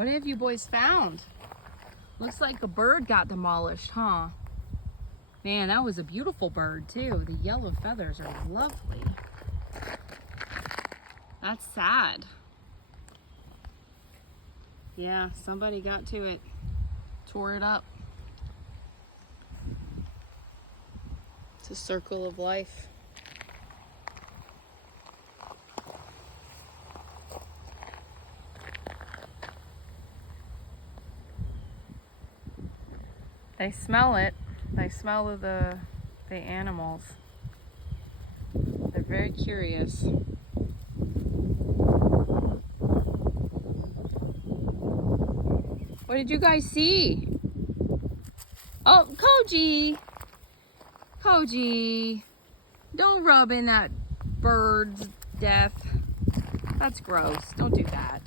What have you boys found? Looks like a bird got demolished, huh? Man, that was a beautiful bird too. The yellow feathers are lovely. That's sad. Yeah, somebody got to it. Tore it up. It's a circle of life. They smell it. They smell the animals. They're very curious. What did you guys see? Oh, Koji! Koji! Don't rub in that bird's death. That's gross. Don't do that.